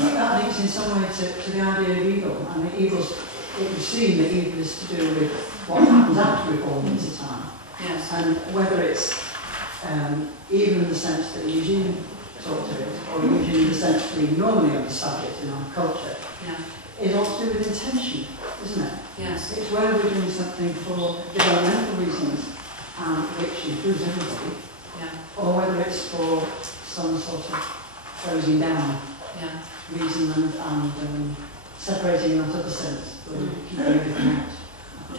think that links in some way to the idea of evil. I mean, it would seem that evil is to do with what happens after we fall into time. Yes. And whether it's evil in the sense that Eugene talked of it, or Eugene in the sense we normally understand it in our culture, is all to do with intention, isn't it? Yes. It's whether we're doing something for developmental reasons, which includes everybody, or whether it's for some sort of closing down reason and separating that other sense, but keeping everything out. But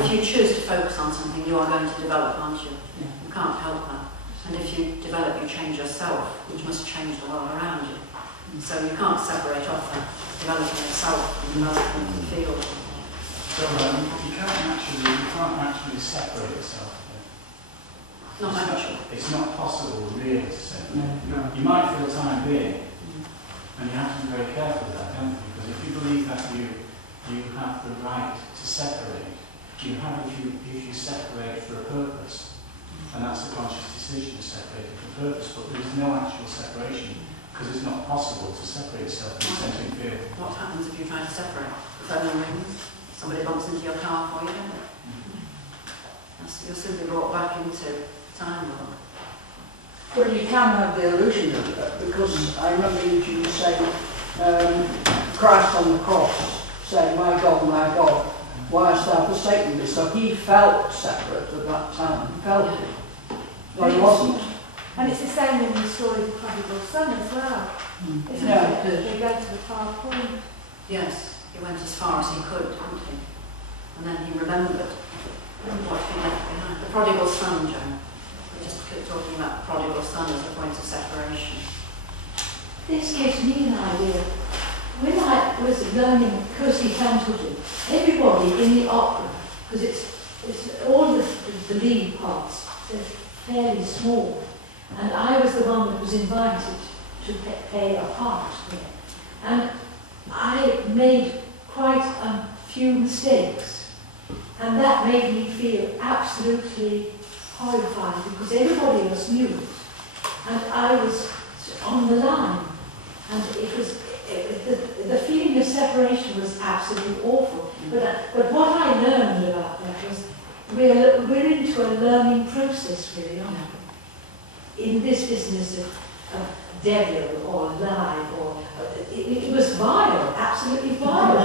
if you choose to focus on something, you are going to develop, aren't you? Yeah. You can't help that. And if you develop, you change yourself, which must change the world around you. So you can't separate off that developing itself and developing the field. So you can't actually separate yourself. Not actually. It's not possible really to separate. No. You might for the time being, and you have to be very careful with that, don't you? Because if you believe that you have the right to separate, you have if you separate for a purpose, and that's a conscious decision to separate for a purpose, but there is no actual separation because it's not possible to separate yourself from the centering field. What happens if you try to separate? The phone rings, somebody bumps into your car for you, don't they? You're simply brought back into time world. Well, you can have the illusion of that, because I remember you saying, Christ on the cross, saying, my God, why hast thou forsaken me? So he felt separate at that time. He felt it. Well, he wasn't. And it's the same in the story of the prodigal son as well. Isn't it? They go to the far point. Yes, he went as far as he could, didn't he? And then he remembered what he left behind. The prodigal son, Joan. We just keep talking about the prodigal son as a point of separation. This gives me an idea. When I was learning Kirsty Tantilton, everybody in the opera, because it's all the lead parts, they're fairly small, and I was the one that was invited to play a part there. And I made quite a few mistakes, and that made me feel absolutely horrified because everybody else knew it, and I was on the line, and the feeling of separation was absolutely awful. But what I learned about that was we're into a learning process, really, aren't we? In this business of devil or lie, or it was vile, absolutely vile,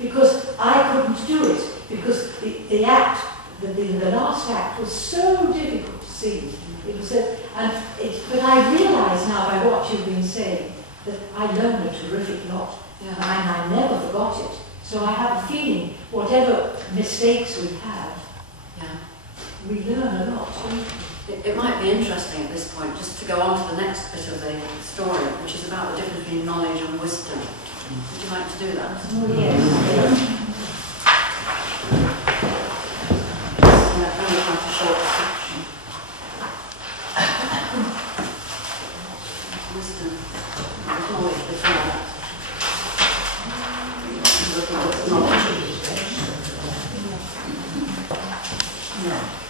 because I couldn't do it because the act, the last act was so difficult to see. It was but I realise now by what you've been saying that I learned a terrific lot, and I never forgot it. So I have a feeling, whatever mistakes we have, we learn a lot. It might be interesting at this point just to go on to the next bit of the story, which is about the difference between knowledge and wisdom. Would you like to do that? Oh, yes. Only quite a short section. Wisdom. Knowledge before that.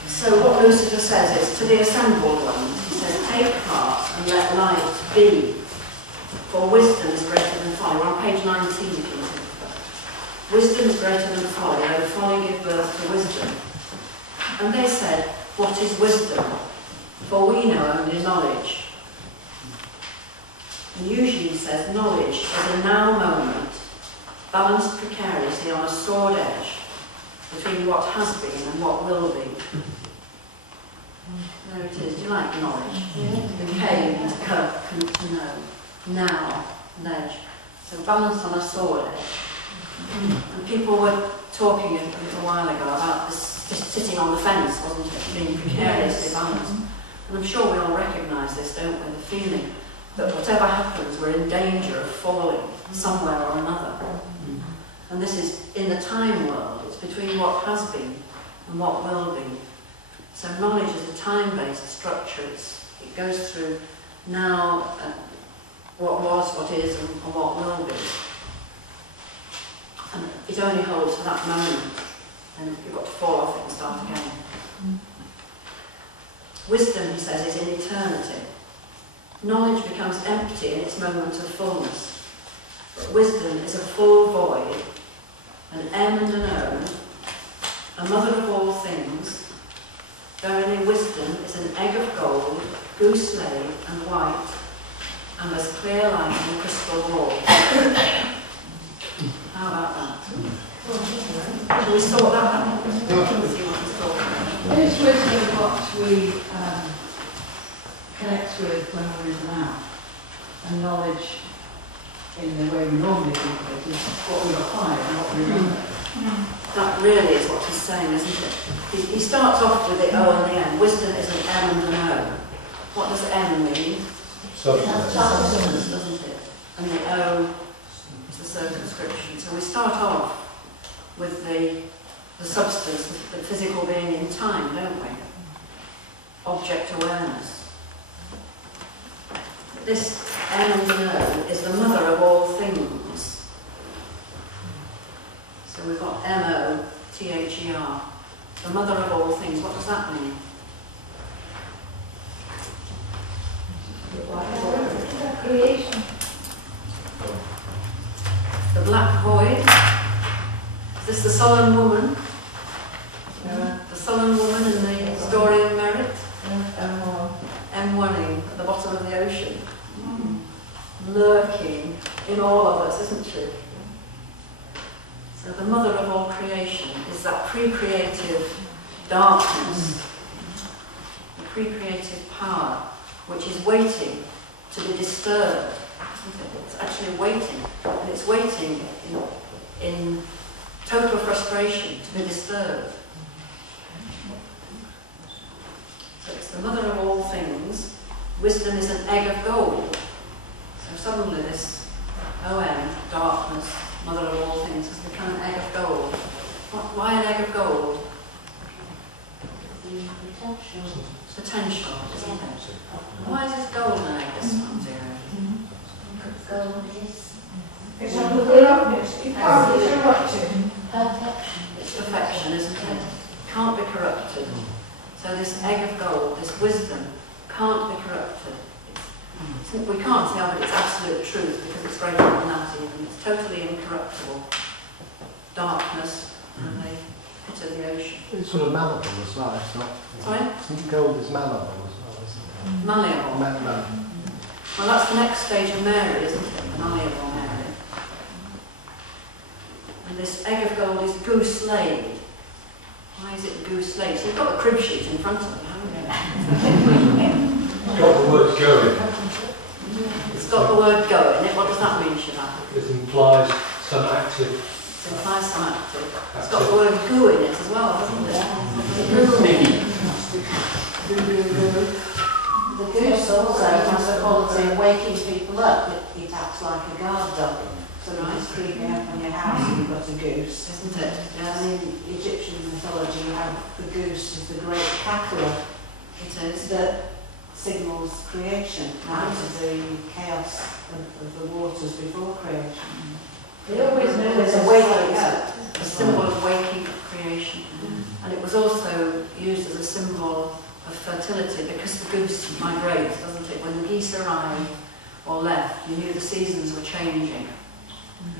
So what Lucifer says is, to the assembled ones, he says, take heart and let light be, for wisdom is greater than folly. We're on page 19, if you think. Wisdom is greater than folly, though folly give birth to wisdom. And they said, what is wisdom? For we know only knowledge. And usually he says, knowledge is a now moment, balanced precariously on a sword edge, between what has been and what will be. There it is. Do you like knowledge? The K means to know. Now, edge. So balanced on a sword edge. And people were talking a little while ago about this just sitting on the fence, wasn't it? Being precariously balanced. And I'm sure we all recognise this, don't we? The feeling that whatever happens, we're in danger of falling somewhere or another. And this is in the time world. It's between what has been and what will be. So knowledge is a time-based structure. It goes through now, what was, what is, and what will be. And it only holds for that moment. And you've got to fall off it and start again. Wisdom, he says, is in eternity. knowledge becomes empty in its moment of fullness. But wisdom is a full void, an M and an O, a mother of all things. Verily wisdom is an egg of gold, goose-laid and white, and as clear light in a crystal ball. How about that? Shall we sort that out? See what he's talking about. Is wisdom what we connect with when we're in and out? And knowledge, in the way we normally think of it, is what we apply and what we remember. That really is what he's saying, isn't it? He starts off with the O and the M. Wisdom is an M and an O. What does M mean? Substance. Substance, doesn't it? And the O is the circumscription. So we start off with the substance, the physical being in time, don't we? Object awareness. This M and O is the mother of all things. So we've got M-O-T-H-E-R, the mother of all things. What does that mean? Creation. The black void. Is this the sullen woman? The sullen woman in the story of merit? M1ing at the bottom of the ocean. Lurking in all of us, isn't she? So the mother of all creation is that pre-creative darkness, the pre-creative power, which is waiting to be disturbed. It's actually waiting, and it's waiting in total frustration to be disturbed. So it's the mother of all things. Wisdom is an egg of gold. So suddenly this OM, darkness, mother of all things, has become an egg of gold. Why an egg of gold? Potential, isn't it? Why is this gold an egg this one, dear? Gold is. It's uncorrupted. It can't be corrupted. Perfection. It's perfection, isn't it? Can't be corrupted. So this egg of gold, this wisdom, can't be corrupted. We can't say that it's absolute truth because it's greater than that even. It's totally incorruptible. Darkness and the pit of the ocean. It's sort of malleable as well, it's not. Sorry? Gold is malleable as well, isn't it? Malleable. Well, that's the next stage of Mary, isn't it? The malleable Mary. And this egg of gold is goose-laid. Why is it goose-laid? So you've got the crib sheet in front of you, haven't you? It's got the word going. It's got the word go in it. What does that mean, Shabbat? It implies some active. It implies some active. It's got the word goo in it as well, hasn't it? The goose also has the quality of waking people up. It acts like a guard dog. So when it's creeping up on your house and you've got a goose. Isn't it? Yes. And in Egyptian mythology you have the goose is the great cackler. It is. That signals creation out of the chaos of the waters before creation. They always know There's there's a waking up. A symbol of waking up creation. And it was also used as a symbol of fertility because the goose migrates, doesn't it? When the geese arrived or left, you knew the seasons were changing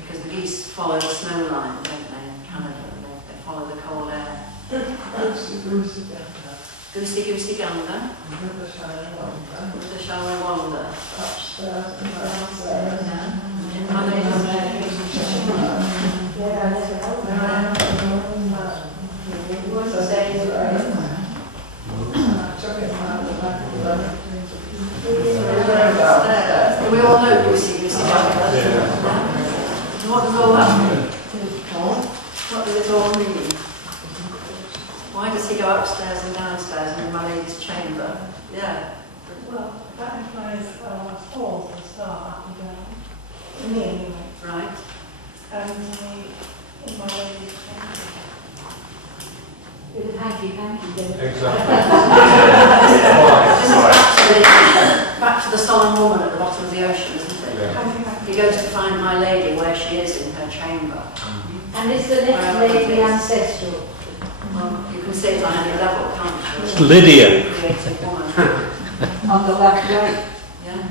because the geese follow the snow line, don't they, in Canada? They follow the cold air. Goosey, goosey gander. Whither shall we wander? In my lady's we all know goosey, goosey gander. What does all that mean? What does it all mean? Why does he go upstairs and downstairs in my lady's chamber? Yeah. Well, that implies fall for a start up and down. To me anyway. Right. And in my lady's chamber. Bit of hanky-panky then. Exactly. This is actually back to the solemn woman at the bottom of the ocean, isn't it? Yeah. He goes to find my lady where she is in her chamber. And is the next lady ancestral? Well, you can see it on any level, can't you? It's Lydia. Creative woman. On the left way. Yeah.